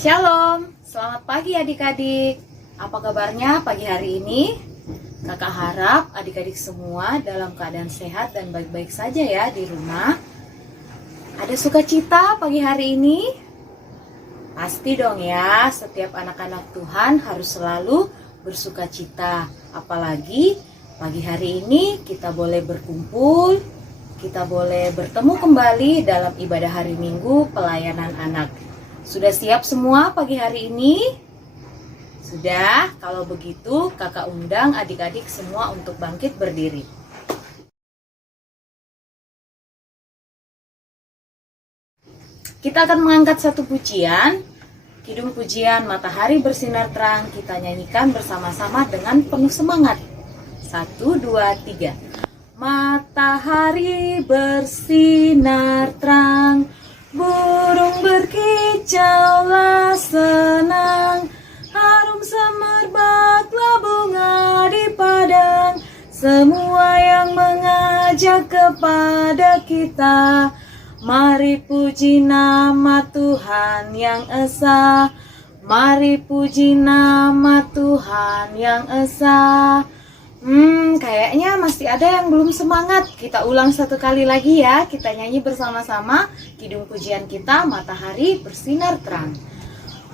Shalom, selamat pagi adik-adik. Apa kabarnya pagi hari ini? Kakak harap adik-adik semua dalam keadaan sehat dan baik-baik saja ya di rumah. Ada sukacita pagi hari ini? Pasti dong ya, setiap anak-anak Tuhan harus selalu bersukacita. Apalagi pagi hari ini kita boleh berkumpul, kita boleh bertemu kembali dalam ibadah hari Minggu pelayanan anak. Sudah siap semua pagi hari ini? Sudah? Kalau begitu kakak undang adik-adik semua untuk bangkit berdiri. Kita akan mengangkat satu pujian. Kidung pujian Matahari Bersinar Terang kita nyanyikan bersama-sama dengan penuh semangat. 1, 2, 3. Matahari bersinar terang, burung berkicaulah senang, harum semerbaklah bunga di padang, semua yang mengajak kepada kita. Mari puji nama Tuhan yang esa, mari puji nama Tuhan yang esa. Kayaknya masih ada yang belum semangat. Kita ulang satu kali lagi ya. Kita nyanyi bersama-sama kidung pujian kita, Matahari Bersinar Terang.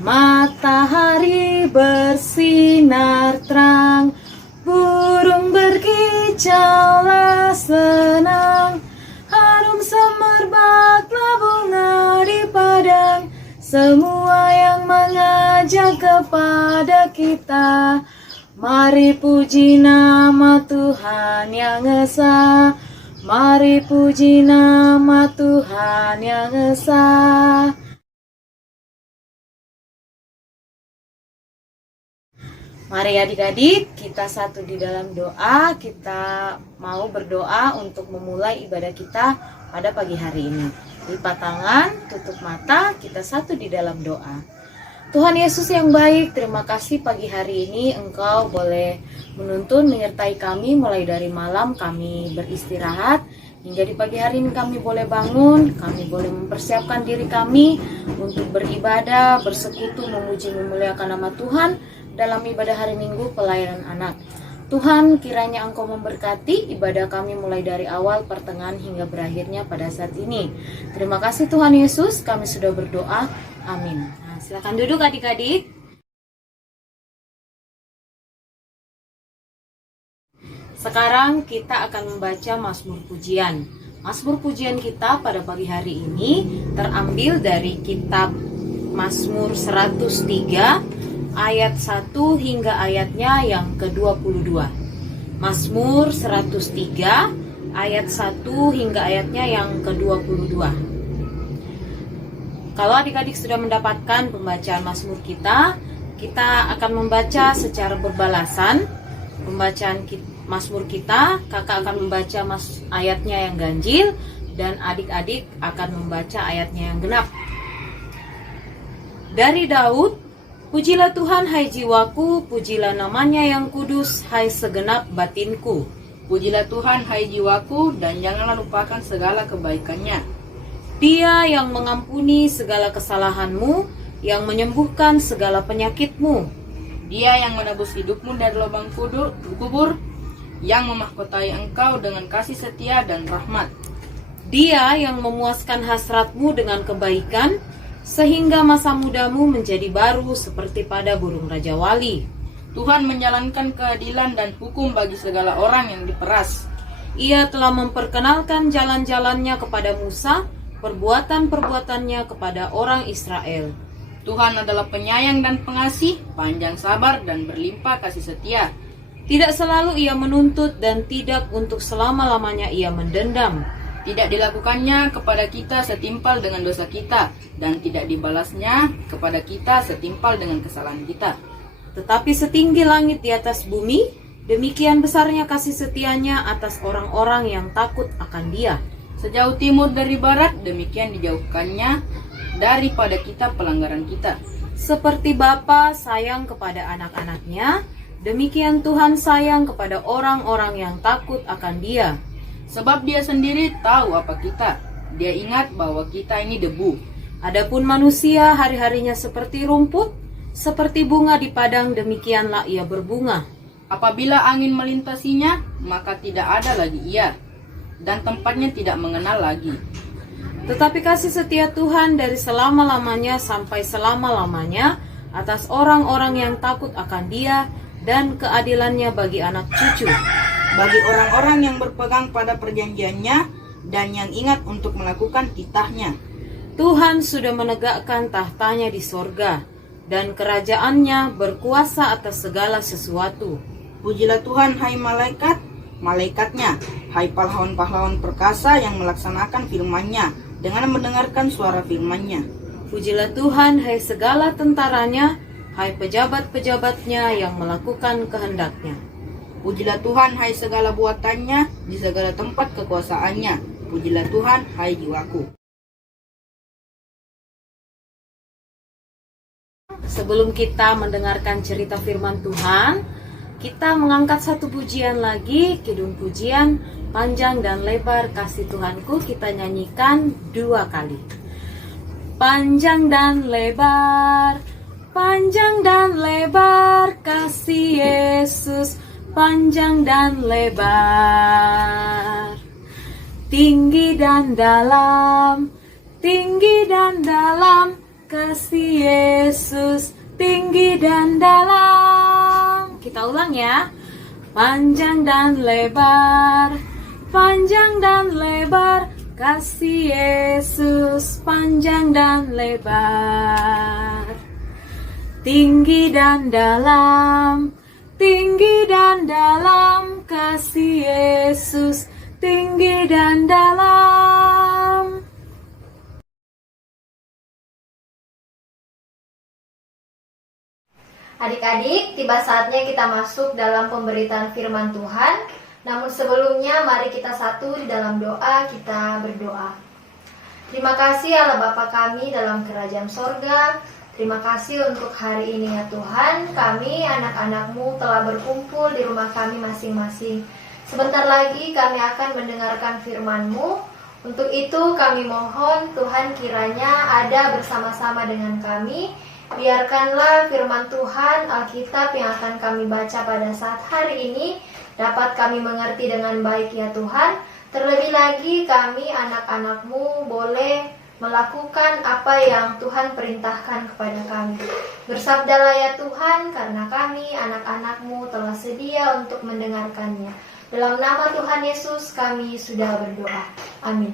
Matahari bersinar terang, burung berkicaulah senang, harum semerbaklah bunga di padang, semua yang mengajak kepada kita. Mari puji nama Tuhan yang esa, mari puji nama Tuhan yang esa. Mari adik-adik, kita satu di dalam doa. Kita mau berdoa untuk memulai ibadah kita pada pagi hari ini. Lipat tangan, tutup mata, kita satu di dalam doa. Tuhan Yesus yang baik, terima kasih pagi hari ini Engkau boleh menuntun menyertai kami mulai dari malam kami beristirahat hingga di pagi hari ini kami boleh bangun, kami boleh mempersiapkan diri kami untuk beribadah, bersekutu, memuji, memuliakan nama Tuhan dalam ibadah hari Minggu pelayanan anak. Tuhan, kiranya Engkau memberkati ibadah kami mulai dari awal, pertengahan hingga berakhirnya pada saat ini. Terima kasih Tuhan Yesus, kami sudah berdoa. Amin. Nah, silakan duduk adik-adik. Sekarang kita akan membaca Mazmur Pujian. Mazmur Pujian kita pada pagi hari ini terambil dari kitab Mazmur 103 ayat 1 hingga ayatnya yang ke-22. Mazmur 103 ayat 1 hingga ayatnya yang ke-22. Kalau adik-adik sudah mendapatkan pembacaan Mazmur kita akan membaca secara berbalasan. Pembacaan Mazmur kita, kakak akan membaca ayatnya yang ganjil dan adik-adik akan membaca ayatnya yang genap. Dari Daud, pujilah Tuhan hai jiwaku, pujilah namanya yang kudus hai segenap batinku. Pujilah Tuhan hai jiwaku, dan janganlah lupakan segala kebaikannya. Dia yang mengampuni segala kesalahanmu, yang menyembuhkan segala penyakitmu. Dia yang menebus hidupmu dari lubang kubur, yang memahkotai engkau dengan kasih setia dan rahmat. Dia yang memuaskan hasratmu dengan kebaikan, sehingga masa mudamu menjadi baru seperti pada burung Raja Wali. Tuhan menjalankan keadilan dan hukum bagi segala orang yang diperas. Ia telah memperkenalkan jalan-jalannya kepada Musa, perbuatan-perbuatannya kepada orang Israel. Tuhan adalah penyayang dan pengasih, panjang sabar dan berlimpah kasih setia. Tidak selalu ia menuntut dan tidak untuk selama-lamanya ia mendendam. Tidak dilakukannya kepada kita setimpal dengan dosa kita, dan tidak dibalasnya kepada kita setimpal dengan kesalahan kita. Tetapi setinggi langit di atas bumi, demikian besarnya kasih setianya atas orang-orang yang takut akan Dia. Sejauh timur dari barat, demikian dijauhkannya daripada kita pelanggaran kita. Seperti Bapa sayang kepada anak-anaknya, demikian Tuhan sayang kepada orang-orang yang takut akan Dia. Sebab Dia sendiri tahu apa kita. Dia ingat bahwa kita ini debu. Adapun manusia hari-harinya seperti rumput, seperti bunga di padang, demikianlah ia berbunga. Apabila angin melintasinya, maka tidak ada lagi ia, dan tempatnya tidak mengenal lagi. Tetapi kasih setia Tuhan dari selama-lamanya sampai selama-lamanya atas orang-orang yang takut akan Dia, dan keadilannya bagi anak cucu. Bagi orang-orang yang berpegang pada perjanjiannya dan yang ingat untuk melakukan titahnya. Tuhan sudah menegakkan tahtanya di sorga, dan kerajaannya berkuasa atas segala sesuatu. Pujilah Tuhan, hai malaikat-malaikatnya, hai pahlawan-pahlawan perkasa yang melaksanakan firman-Nya dengan mendengarkan suara firman-Nya. Pujilah Tuhan, hai segala tentaranya, hai pejabat-pejabatnya yang melakukan kehendak-Nya. Pujilah Tuhan, hai segala buatannya di segala tempat kekuasaannya. Pujilah Tuhan, hai jiwaku. Sebelum kita mendengarkan cerita firman Tuhan, kita mengangkat satu pujian lagi, kidung pujian panjang dan lebar kasih Tuhanku, kita nyanyikan 2 kali. Panjang dan lebar kasih Yesus, panjang dan lebar, tinggi dan dalam kasih Yesus, tinggi dan dalam. Kita ulang ya. Panjang dan lebar kasih Yesus, panjang dan lebar, tinggi dan dalam kasih Yesus, tinggi dan dalam. Adik-adik, tiba saatnya kita masuk dalam pemberitaan firman Tuhan. Namun sebelumnya mari kita satu di dalam doa, kita berdoa. Terima kasih Allah Bapa kami dalam kerajaan sorga. Terima kasih untuk hari ini ya Tuhan. Kami anak-anak-Mu telah berkumpul di rumah kami masing-masing. Sebentar lagi kami akan mendengarkan firman-Mu. Untuk itu kami mohon Tuhan kiranya ada bersama-sama dengan kami. Biarkanlah firman Tuhan Alkitab yang akan kami baca pada saat hari ini dapat kami mengerti dengan baik ya Tuhan. Terlebih lagi kami anak-anak-Mu boleh melakukan apa yang Tuhan perintahkan kepada kami. Bersabdalah ya Tuhan, karena kami anak-anak-Mu telah sedia untuk mendengarkannya. Dalam nama Tuhan Yesus kami sudah berdoa. Amin.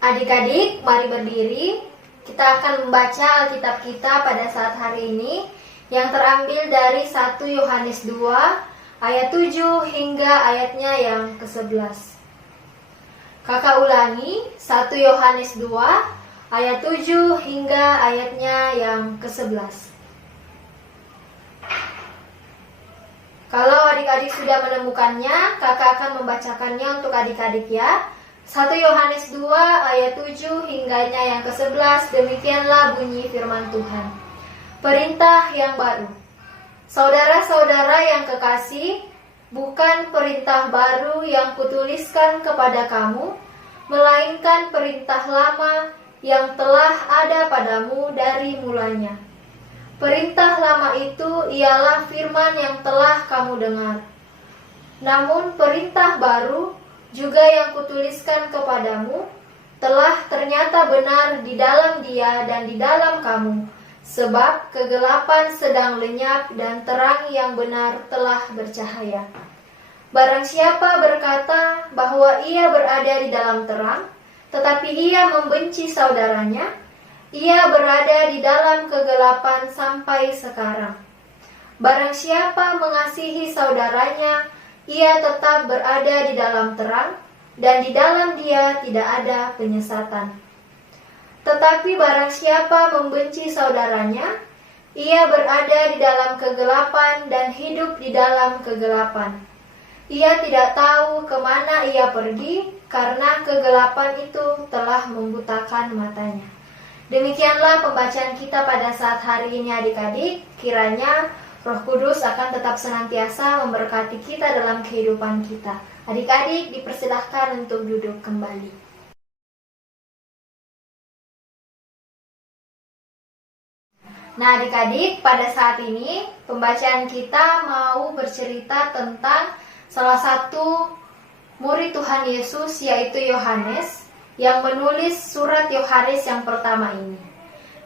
Adik-adik, mari berdiri. Kita akan membaca Alkitab kita pada saat hari ini yang terambil dari 1 Yohanes 2 ayat 7 hingga ayatnya yang ke-11. Kakak ulangi, 1 Yohanes 2 ayat 7 hingga ayatnya yang ke-11. Kalau adik-adik sudah menemukannya, kakak akan membacakannya untuk adik-adik ya. 1 Yohanes 2 ayat 7 hingganya yang ke-11, demikianlah bunyi firman Tuhan. Perintah yang baru. Saudara-saudara yang kekasih, bukan perintah baru yang kutuliskan kepada kamu, melainkan perintah lama yang telah ada padamu dari mulanya. Perintah lama itu ialah firman yang telah kamu dengar. Namun perintah baru juga yang kutuliskan kepadamu telah ternyata benar di dalam Dia dan di dalam kamu, sebab kegelapan sedang lenyap dan terang yang benar telah bercahaya. Barang siapa berkata bahwa ia berada di dalam terang, tetapi ia membenci saudaranya, ia berada di dalam kegelapan sampai sekarang. Barang siapa mengasihi saudaranya, ia tetap berada di dalam terang, dan di dalam dia tidak ada penyesatan. Tetapi barang siapa membenci saudaranya, ia berada di dalam kegelapan dan hidup di dalam kegelapan. Ia tidak tahu kemana ia pergi, karena kegelapan itu telah membutakan matanya. Demikianlah pembacaan kita pada saat hari ini adik-adik. Kiranya Roh Kudus akan tetap senantiasa memberkati kita dalam kehidupan kita. Adik-adik dipersilahkan untuk duduk kembali. Nah adik-adik, pada saat ini pembacaan kita mau bercerita tentang salah satu murid Tuhan Yesus, yaitu Yohanes, yang menulis surat Yohanes yang pertama ini.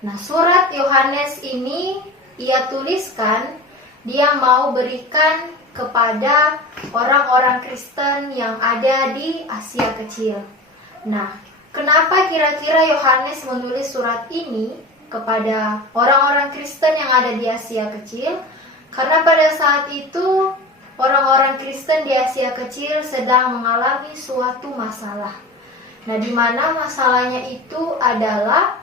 Nah, surat Yohanes ini ia tuliskan, dia mau berikan kepada orang-orang Kristen yang ada di Asia Kecil. Nah, kenapa kira-kira Yohanes menulis surat ini kepada orang-orang Kristen yang ada di Asia Kecil? Karena pada saat itu orang-orang Kristen di Asia Kecil sedang mengalami suatu masalah. Nah, di mana masalahnya itu adalah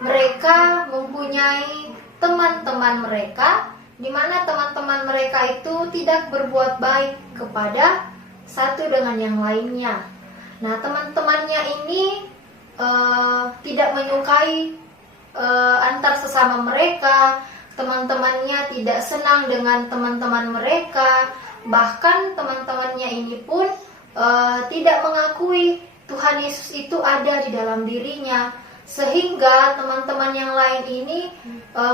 mereka mempunyai teman-teman mereka, di mana teman-teman mereka itu tidak berbuat baik kepada satu dengan yang lainnya. Nah, teman-temannya ini tidak menyukai antar sesama mereka. Teman-temannya tidak senang dengan teman-teman mereka. Bahkan teman-temannya ini pun tidak mengakui Tuhan Yesus itu ada di dalam dirinya. Sehingga teman-teman yang lain ini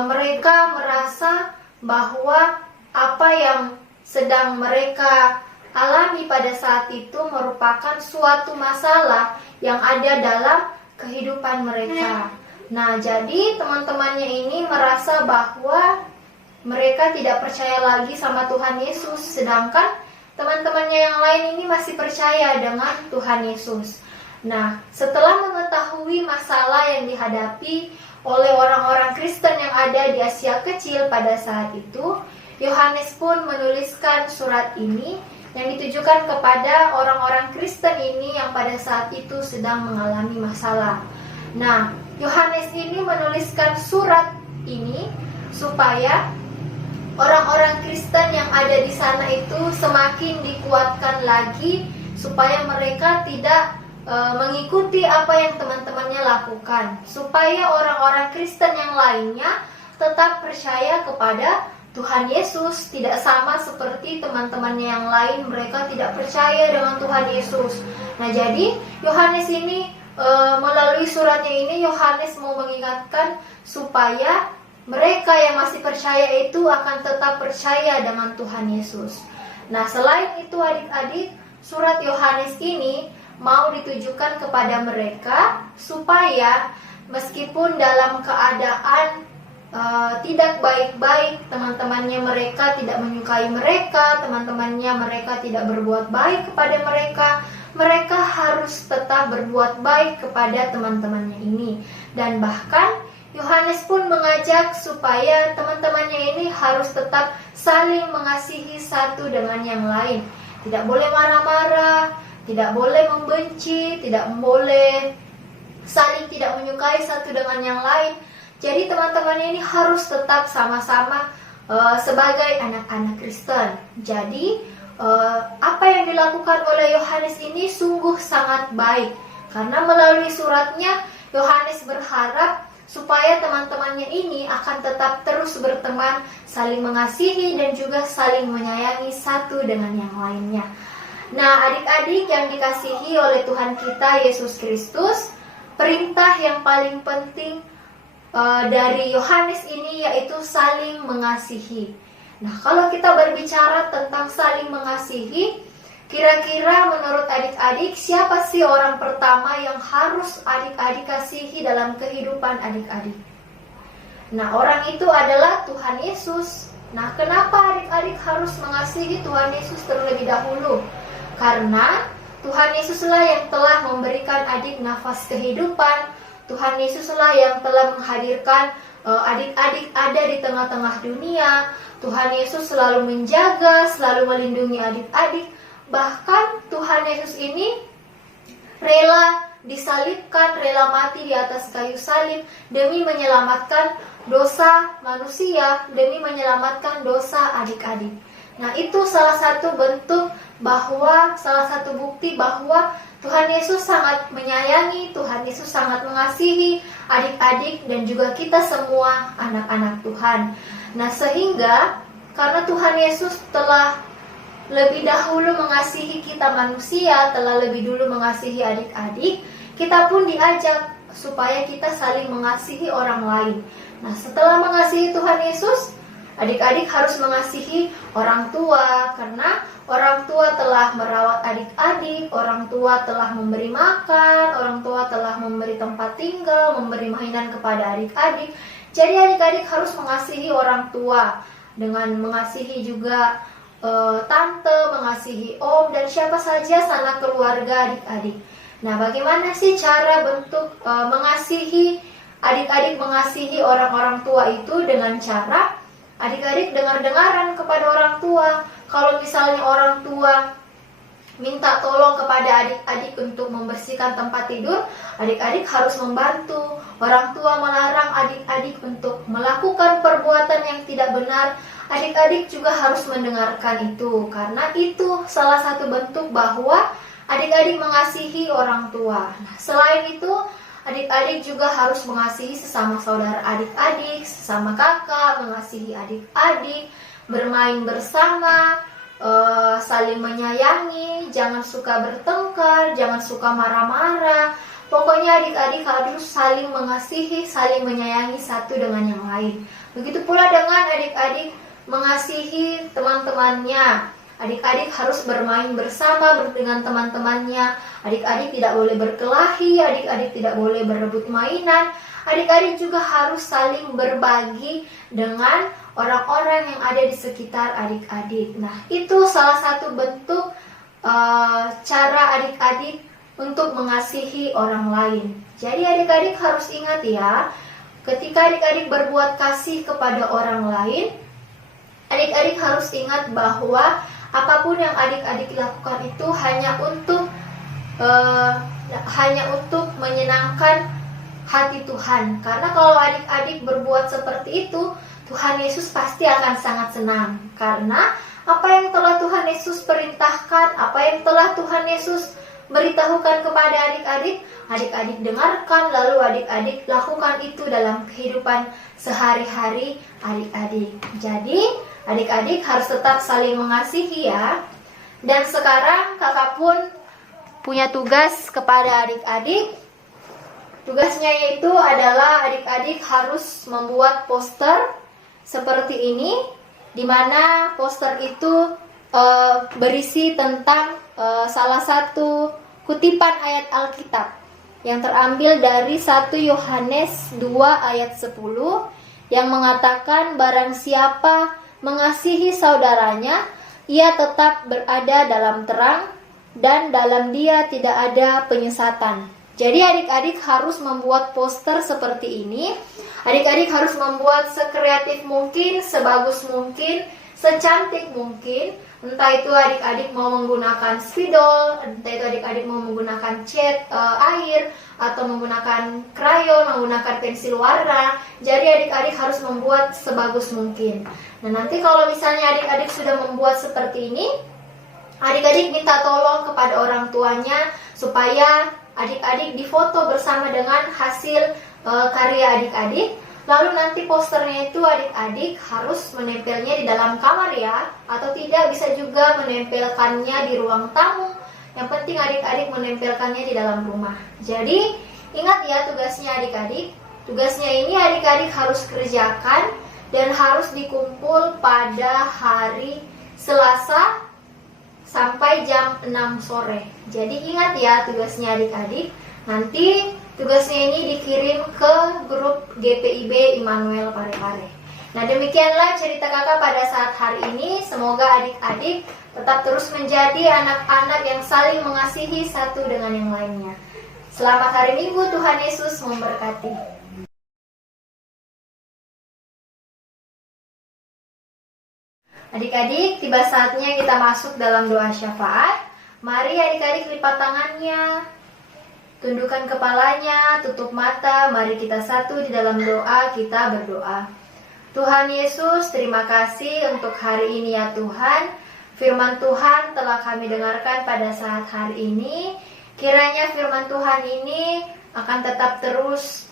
mereka merasa bahwa apa yang sedang mereka alami pada saat itu merupakan suatu masalah yang ada dalam kehidupan mereka. Nah, jadi teman-temannya ini merasa bahwa mereka tidak percaya lagi sama Tuhan Yesus, sedangkan teman-temannya yang lain ini masih percaya dengan Tuhan Yesus. Nah, setelah mengetahui masalah yang dihadapi oleh orang-orang Kristen yang ada di Asia Kecil pada saat itu, Yohanes pun menuliskan surat ini yang ditujukan kepada orang-orang Kristen ini yang pada saat itu sedang mengalami masalah. Nah, Yohanes ini menuliskan surat ini supaya orang-orang Kristen yang ada di sana itu semakin dikuatkan lagi supaya mereka tidak mengikuti apa yang teman-temannya lakukan, supaya orang-orang Kristen yang lainnya tetap percaya kepada Tuhan Yesus, tidak sama seperti teman-temannya yang lain, mereka tidak percaya dengan Tuhan Yesus. Nah, jadi Yohanes ini melalui suratnya ini Yohanes mau mengingatkan supaya mereka yang masih percaya itu akan tetap percaya dengan Tuhan Yesus. Nah, selain itu adik-adik, surat Yohanes ini mau ditujukan kepada mereka supaya meskipun dalam keadaan tidak baik-baik, teman-temannya mereka tidak menyukai mereka, teman-temannya mereka tidak berbuat baik kepada mereka, mereka harus tetap berbuat baik kepada teman-temannya ini. Dan bahkan Yohanes pun mengajak supaya teman-temannya ini harus tetap saling mengasihi satu dengan yang lain. Tidak boleh marah-marah, tidak boleh membenci, tidak boleh saling tidak menyukai satu dengan yang lain. Jadi teman-temannya ini harus tetap sama-sama sebagai anak-anak Kristen. Jadi apa yang dilakukan oleh Yohanes ini sungguh sangat baik, karena melalui suratnya Yohanes berharap supaya teman-temannya ini akan tetap terus berteman, saling mengasihi dan juga saling menyayangi satu dengan yang lainnya. Nah, adik-adik yang dikasihi oleh Tuhan kita Yesus Kristus, perintah yang paling penting dari Yohanes ini yaitu saling mengasihi. Nah, kalau kita berbicara tentang saling mengasihi, kira-kira menurut adik-adik siapa sih orang pertama yang harus adik-adik kasihi dalam kehidupan adik-adik? Nah, orang itu adalah Tuhan Yesus. Nah, kenapa adik-adik harus mengasihi Tuhan Yesus terlebih dahulu? Karena Tuhan Yesuslah yang telah memberikan adik nafas kehidupan. Tuhan Yesuslah yang telah menghadirkan adik-adik ada di tengah-tengah dunia. Tuhan Yesus selalu menjaga, selalu melindungi adik-adik. Bahkan Tuhan Yesus ini rela disalibkan, rela mati di atas kayu salib demi menyelamatkan dosa manusia, demi menyelamatkan dosa adik-adik. Nah, itu salah satu bentuk bahwa, salah satu bukti bahwa Tuhan Yesus sangat menyayangi, Tuhan Yesus sangat mengasihi adik-adik dan juga kita semua anak-anak Tuhan. Nah, sehingga karena Tuhan Yesus telah lebih dahulu mengasihi kita manusia, telah lebih dulu mengasihi adik-adik, kita pun diajak supaya kita saling mengasihi orang lain. Nah, setelah mengasihi Tuhan Yesus, adik-adik harus mengasihi orang tua, karena orang tua telah merawat adik-adik, orang tua telah memberi makan, orang tua telah memberi tempat tinggal, memberi mainan kepada adik-adik. Jadi adik-adik harus mengasihi orang tua dengan mengasihi juga tante, mengasihi om, dan siapa saja sanak keluarga adik-adik. Nah, bagaimana sih cara bentuk mengasihi adik-adik, mengasihi orang-orang tua itu? Dengan cara adik-adik dengar-dengaran kepada orang tua. Kalau misalnya orang tua minta tolong kepada adik-adik untuk membersihkan tempat tidur, adik-adik harus membantu. Orang tua melarang adik-adik untuk melakukan perbuatan yang tidak benar, adik-adik juga harus mendengarkan itu, karena itu salah satu bentuk bahwa adik-adik mengasihi orang tua. Nah, selain itu, adik-adik juga harus mengasihi sesama saudara adik-adik, sesama kakak, mengasihi adik-adik, bermain bersama, saling menyayangi, jangan suka bertengkar, jangan suka marah-marah. Pokoknya adik-adik harus saling mengasihi, saling menyayangi satu dengan yang lain. Begitu pula dengan adik-adik mengasihi teman-temannya. Adik-adik harus bermain bersama dengan teman-temannya. Adik-adik tidak boleh berkelahi, adik-adik tidak boleh berebut mainan. Adik-adik juga harus saling berbagi dengan orang-orang yang ada di sekitar adik-adik. Nah, itu salah satu bentuk cara adik-adik untuk mengasihi orang lain. Jadi adik-adik harus ingat ya, ketika adik-adik berbuat kasih kepada orang lain, adik-adik harus ingat bahwa apapun yang adik-adik lakukan itu hanya untuk menyenangkan hati Tuhan. Karena kalau adik-adik berbuat seperti itu, Tuhan Yesus pasti akan sangat senang. Karena apa yang telah Tuhan Yesus perintahkan, apa yang telah Tuhan Yesus beritahukan kepada adik-adik, adik-adik dengarkan, lalu adik-adik lakukan itu dalam kehidupan sehari-hari adik-adik. Jadi adik-adik harus tetap saling mengasihi ya. Dan sekarang kakak pun punya tugas kepada adik-adik. Tugasnya yaitu adalah adik-adik harus membuat poster seperti ini, di mana poster itu berisi tentang salah satu kutipan ayat Alkitab yang terambil dari 1 Yohanes 2 ayat 10 yang mengatakan, barang siapa mengasihi saudaranya, ia tetap berada dalam terang dan dalam dia tidak ada penyesatan. Jadi adik-adik harus membuat poster seperti ini. Adik-adik harus membuat sekreatif mungkin, sebagus mungkin, secantik mungkin. Entah itu adik-adik mau menggunakan spidol, entah itu adik-adik mau menggunakan cat air, atau menggunakan krayon, menggunakan pensil warna. Jadi adik-adik harus membuat sebagus mungkin. Nah, nanti kalau misalnya adik-adik sudah membuat seperti ini, adik-adik minta tolong kepada orang tuanya supaya adik-adik difoto bersama dengan hasil karya adik-adik. Lalu nanti posternya itu adik-adik harus menempelnya di dalam kamar ya, atau tidak bisa juga menempelkannya di ruang tamu. Yang penting adik-adik menempelkannya di dalam rumah. Jadi ingat ya tugasnya adik-adik. Tugasnya ini adik-adik harus kerjakan dan harus dikumpul pada hari Selasa sampai jam 6 sore. Jadi ingat ya tugasnya adik-adik. Nanti tugasnya ini dikirim ke grup GPIB Immanuel Parepare. Nah, demikianlah cerita kakak pada saat hari ini. Semoga adik-adik tetap terus menjadi anak-anak yang saling mengasihi satu dengan yang lainnya. Selamat hari Minggu, Tuhan Yesus memberkati. Adik-adik, tiba saatnya kita masuk dalam doa syafaat. Mari adik-adik lipat tangannya, tundukkan kepalanya, tutup mata. Mari kita satu di dalam doa, kita berdoa. Tuhan Yesus, terima kasih untuk hari ini ya Tuhan. Firman Tuhan telah kami dengarkan pada saat hari ini. Kiranya firman Tuhan ini akan tetap terus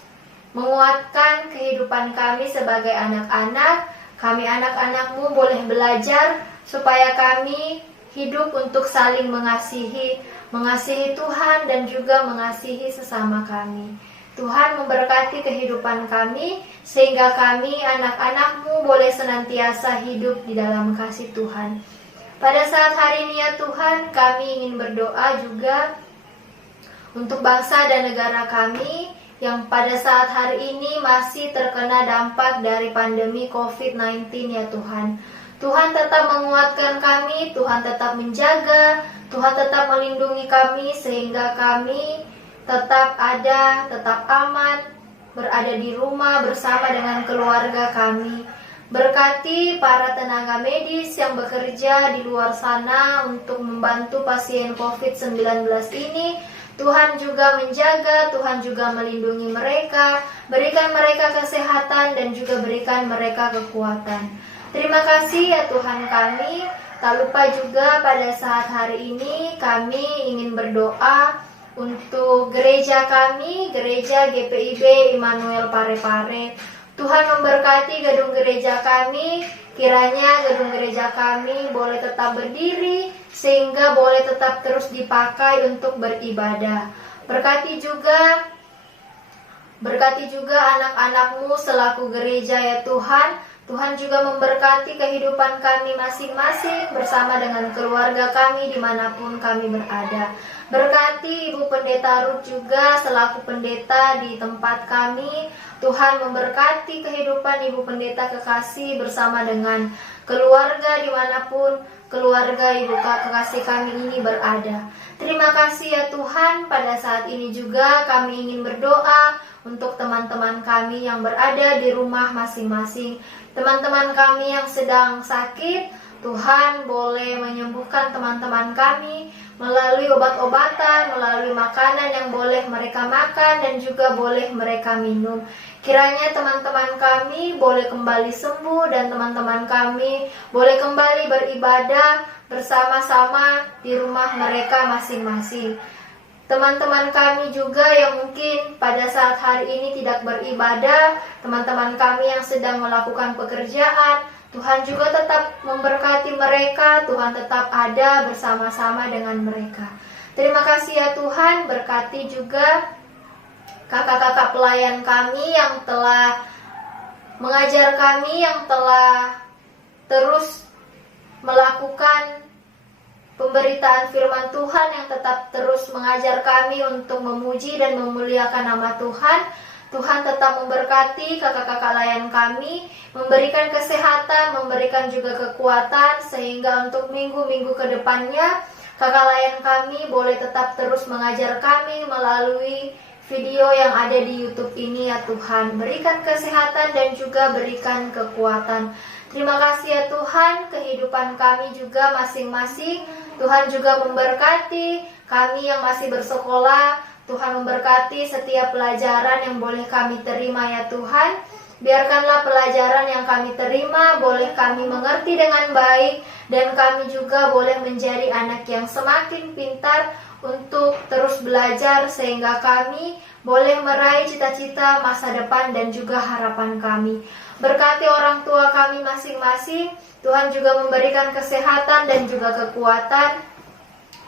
menguatkan kehidupan kami sebagai anak-anak. Kami anak-anak-Mu boleh belajar supaya kami hidup untuk saling mengasihi, mengasihi Tuhan dan juga mengasihi sesama kami. Tuhan memberkati kehidupan kami, sehingga kami anak-anak-Mu boleh senantiasa hidup di dalam kasih Tuhan. Pada saat hari ini ya Tuhan, kami ingin berdoa juga untuk bangsa dan negara kami yang pada saat hari ini masih terkena dampak dari pandemi COVID-19 ya Tuhan. Tuhan tetap menguatkan kami, Tuhan tetap menjaga, Tuhan tetap melindungi kami sehingga kami tetap ada, tetap aman, berada di rumah bersama dengan keluarga kami. Berkati para tenaga medis yang bekerja di luar sana untuk membantu pasien COVID-19 ini. Tuhan juga menjaga, Tuhan juga melindungi mereka, berikan mereka kesehatan dan juga berikan mereka kekuatan. Terima kasih ya Tuhan kami. Tak lupa juga pada saat hari ini kami ingin berdoa untuk gereja kami, gereja GPIB Immanuel Parepare. Tuhan memberkati gedung gereja kami, kiranya gedung gereja kami boleh tetap berdiri, sehingga boleh tetap terus dipakai untuk beribadah. Berkati juga anak-anak-Mu selaku gereja ya Tuhan. Tuhan juga memberkati kehidupan kami masing-masing bersama dengan keluarga kami dimanapun kami berada. Berkati Ibu Pendeta Ruth juga selaku pendeta di tempat kami. Tuhan memberkati kehidupan Ibu Pendeta Kekasih bersama dengan keluarga dimanapun keluarga Ibu Kekasih kami ini berada. Terima kasih ya Tuhan, pada saat ini juga kami ingin berdoa untuk teman-teman kami yang berada di rumah masing-masing. Teman-teman kami yang sedang sakit, Tuhan boleh menyembuhkan teman-teman kami melalui obat-obatan, melalui makanan yang boleh mereka makan dan juga boleh mereka minum. Kiranya teman-teman kami boleh kembali sembuh dan teman-teman kami boleh kembali beribadah bersama-sama di rumah mereka masing-masing. Teman-teman kami juga yang mungkin pada saat hari ini tidak beribadah, teman-teman kami yang sedang melakukan pekerjaan, Tuhan juga tetap memberkati mereka, Tuhan tetap ada bersama-sama dengan mereka. Terima kasih ya Tuhan, berkati juga kakak-kakak pelayan kami yang telah mengajar kami, yang telah terus melakukan pemberitaan firman Tuhan, yang tetap terus mengajar kami untuk memuji dan memuliakan nama Tuhan. Tuhan tetap memberkati kakak-kakak layan kami, memberikan kesehatan, memberikan juga kekuatan, sehingga untuk minggu-minggu ke depannya kakak layan kami boleh tetap terus mengajar kami melalui video yang ada di YouTube ini ya Tuhan. Berikan kesehatan dan juga berikan kekuatan. Terima kasih ya Tuhan, kehidupan kami juga masing-masing. Tuhan juga memberkati kami yang masih bersekolah. Tuhan memberkati setiap pelajaran yang boleh kami terima ya Tuhan. Biarkanlah pelajaran yang kami terima boleh kami mengerti dengan baik, dan kami juga boleh menjadi anak yang semakin pintar untuk terus belajar, sehingga kami boleh meraih cita-cita masa depan dan juga harapan kami. Berkati orang tua kami masing-masing. Tuhan juga memberikan kesehatan dan juga kekuatan.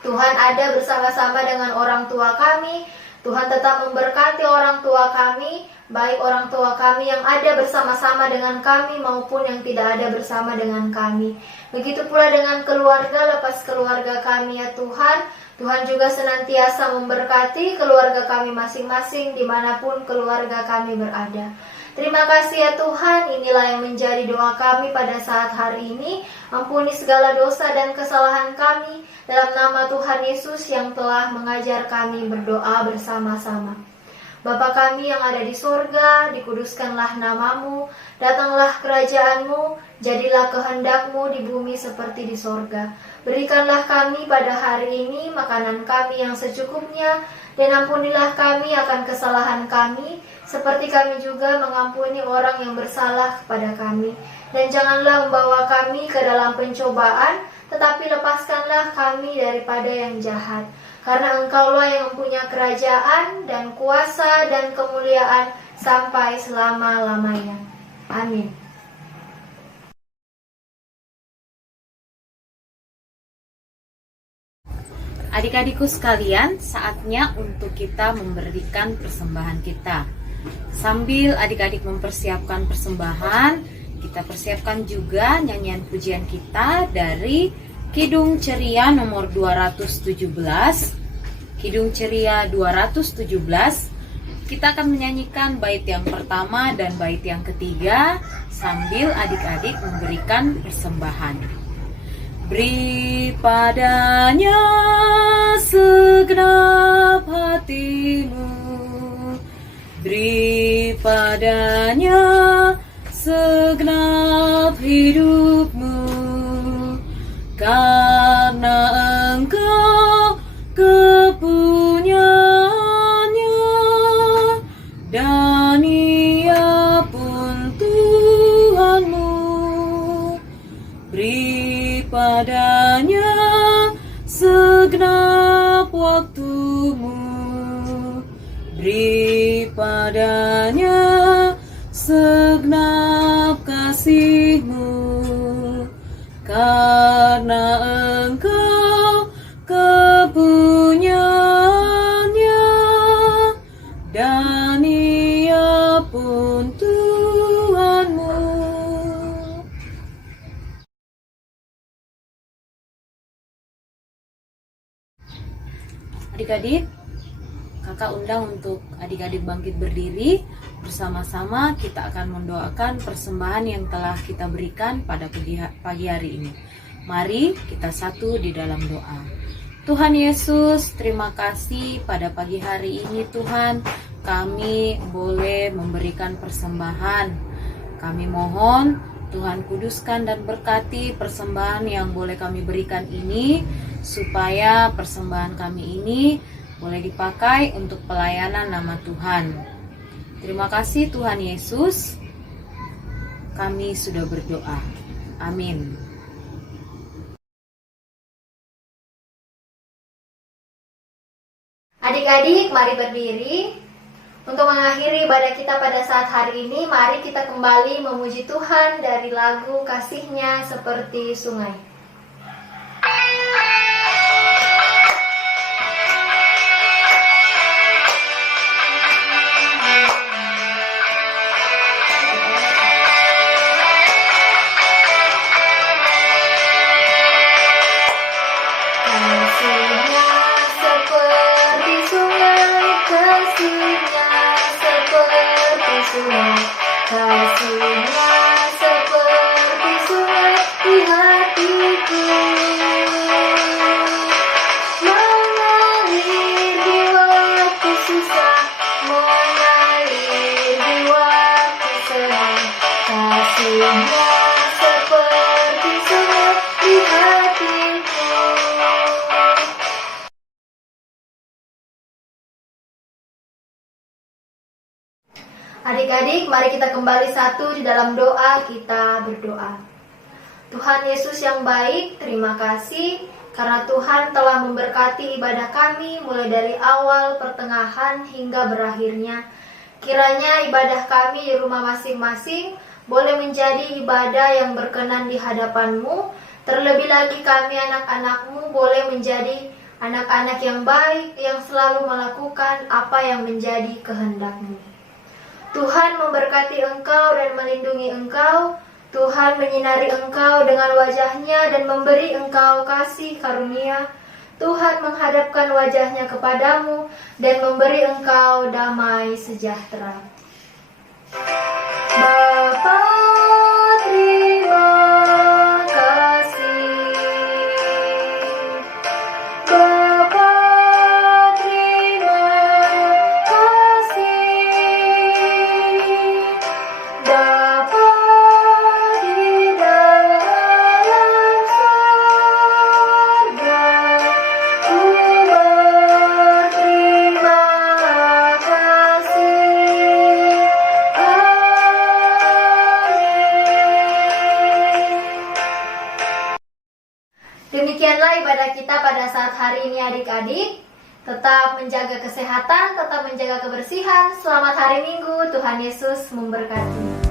Tuhan ada bersama-sama dengan orang tua kami. Tuhan tetap memberkati orang tua kami, baik orang tua kami yang ada bersama-sama dengan kami maupun yang tidak ada bersama dengan kami. Begitu pula dengan keluarga lepas keluarga kami ya Tuhan. Tuhan juga senantiasa memberkati keluarga kami masing-masing dimanapun keluarga kami berada. Terima kasih ya Tuhan, inilah yang menjadi doa kami pada saat hari ini. Ampuni segala dosa dan kesalahan kami, dalam nama Tuhan Yesus yang telah mengajar kami berdoa bersama-sama. Bapa kami yang ada di sorga, dikuduskanlah namamu, datanglah kerajaanmu, jadilah kehendakmu di bumi seperti di sorga. Berikanlah kami pada hari ini makanan kami yang secukupnya, dan ampunilah kami akan kesalahan kami, seperti kami juga mengampuni orang yang bersalah kepada kami. Dan janganlah membawa kami ke dalam pencobaan, tetapi lepaskanlah kami daripada yang jahat. Karena Engkaulah yang mempunyai kerajaan dan kuasa dan kemuliaan sampai selama-lamanya. Amin. Adik-adikku sekalian, saatnya untuk kita memberikan persembahan kita. Sambil adik-adik mempersiapkan persembahan, kita persiapkan juga nyanyian pujian kita dari Kidung Ceria nomor 217. Kidung Ceria 217. Kita akan menyanyikan bait yang pertama dan bait yang ketiga sambil adik-adik memberikan persembahan. Beri padanya segenap hatimu, beri padanya segenap hidupmu, karena Engkau kepunyaannya, dan Ia pun Tuhanmu. Beri padanya segenap waktumu, beri padanya segenap kasihmu, karena Engkau kepunyaannya, dan Ia pun Tuhanmu. Adik-adik, kakak undang untuk adik-adik bangkit berdiri. Bersama-sama kita akan mendoakan persembahan yang telah kita berikan pada pagi hari ini. Mari kita satu di dalam doa. Tuhan Yesus, terima kasih pada pagi hari ini Tuhan, kami boleh memberikan persembahan. Kami mohon Tuhan kuduskan dan berkati persembahan yang boleh kami berikan ini, supaya persembahan kami ini boleh dipakai untuk pelayanan nama Tuhan. Terima kasih Tuhan Yesus, kami sudah berdoa. Amin. Adik-adik, mari berdiri. Untuk mengakhiri ibadah kita pada saat hari ini, mari kita kembali memuji Tuhan dari lagu Kasih-Nya Seperti Sungai. Kasih-Nya seperti sungai di hatiku, mengalir di waktu susah, mengalir di waktu senang. Kasih-Nya seperti sungai di hatiku. Adik-adik, mari kita kembali satu di dalam doa. Kita berdoa. Tuhan Yesus yang baik, terima kasih karena Tuhan telah memberkati ibadah kami mulai dari awal, pertengahan, hingga berakhirnya. Kiranya ibadah kami di rumah masing-masing boleh menjadi ibadah yang berkenan di hadapan-Mu. Terlebih lagi kami anak-anak-Mu boleh menjadi anak-anak yang baik, yang selalu melakukan apa yang menjadi kehendak-Mu. Tuhan memberkati Engkau dan melindungi Engkau. Tuhan menyinari Engkau dengan wajah-Nya dan memberi Engkau kasih karunia. Tuhan menghadapkan wajah-Nya kepadamu dan memberi Engkau damai sejahtera. Bapa, terima kasih. Bapa, terima kasih. Bapa di dalam surga, ku berterima kasih. Demikianlah ibadah kita pada saat hari ini adik-adik. Tetap menjaga kesehatan, tetap menjaga kebersihan. Selamat hari Minggu, Tuhan Yesus memberkati.